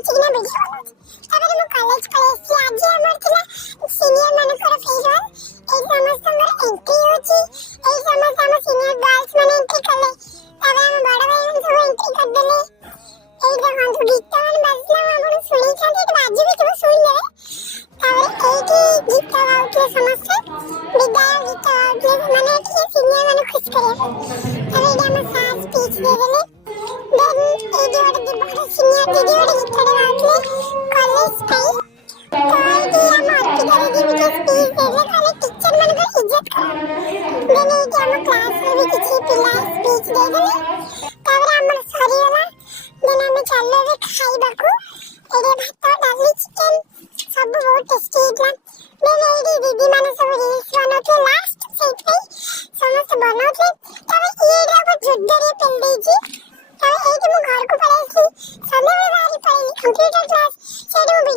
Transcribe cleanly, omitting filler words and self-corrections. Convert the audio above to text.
ଚିକିନା ଭିଡିଓ ତାପରେ ମୁଁ କଲେଜ ପଳେଇ ଆସିଛି। ଆଜି ଆମର ଥିଲା ସିନିୟର ମାନଙ୍କର ଫେରୱାଲ। ଏଇ ସମସ୍ତଙ୍କର ଏଣ୍ଟ୍ରି ହଉଛି। ଏଇ ସମସ୍ତ ଆମ ସିନିୟର ଗାର୍ଲସ ମାନେ ଏଣ୍ଟ୍ରି କଲେ, ତାପରେ ଆମ ବଡ ଭାଇ ମାନେ ସବୁ ଏଣ୍ଟ୍ରି କରିଦେଲେ। ଏଇ ଦେଖନ୍ତୁ ଗୀତ ମାନେ ବାଜିଲା, ମୁଁ ଆପଣ ଶୁଣିଛନ୍ତି, ଏଠି ବାଜି ବି ଥିବ ଶୁଣିଦେବେ। ତାପରେ ଏଇଠି ଗୀତ ଗାଉଥିଲେ ସମସ୍ତେ, ବିଦାୟ ଗୀତ ଗାଉଥିଲେ ସେମାନେ ଏଠି ସିନିୟର ମାନେ ଖୁସି କରିବା ପାଇଁ। ତାପରେ ଏଇଠି ଆମ ସାର୍ ସ୍ପିଚ୍ ଦେଇଦେଲେ। ଦେନ୍ ଏଇଠି ଗୋଟେ ବଡ ସିନିୟର ଦିଦି ଗୋଟେ ଗୀତଟେ ଗାଉଥିଲେ କଲେଜ ପାଇଁ। ତ ଏଇଠି ଆମ ଅର୍ପିତା ଦିଦି ବି ଟିକେ ସ୍ପିଚ୍ ଦେଇଦେଲେ, କହିଲେ ଟିଚର ମାନଙ୍କର ଇଜ୍ଜତ କର। ଦେନ୍ ଏଇଠି ଆମ କ୍ଲାସରେ ବି କିଛି ପିଲା ସ୍ପିଚ୍ ଦେଇଦେଲେ। ତାପରେ ଆମର ସରିଗଲା। ଦେନ୍ ଆମେ ଚାଲିଲୁ ଏବେ ଖାଇବାକୁ। ଏଇଠି ଭାତ, ଡାଲି, ଚିକେନ ସବୁ ବହୁତ ଟେଷ୍ଟି ହେଇଥିଲା। ଦେନ୍ ଏଇଠି ଦିଦି ମାନେ ସବୁ ରିଲ୍ସ ବନଉଥିଲେ ଲାଷ୍ଟ, ସେଇଥିପାଇଁ ସମସ୍ତେ ବନଉଥିଲେ। ତାପରେ ଏଇଠି ଆମ ଜୋରଦାର ପେଲି ଦେଇଛି। ତାପରେ ଏଇଠି ମୁଁ ଘରକୁ ପଳେଇ ଆସିଲି। ସନ୍ଧ୍ୟାବେଳେ ବାହାରି ପଳେଇଲି କମ୍ପ୍ୟୁଟର କ୍ଲାସ। ସେଇଠି ମୁଁ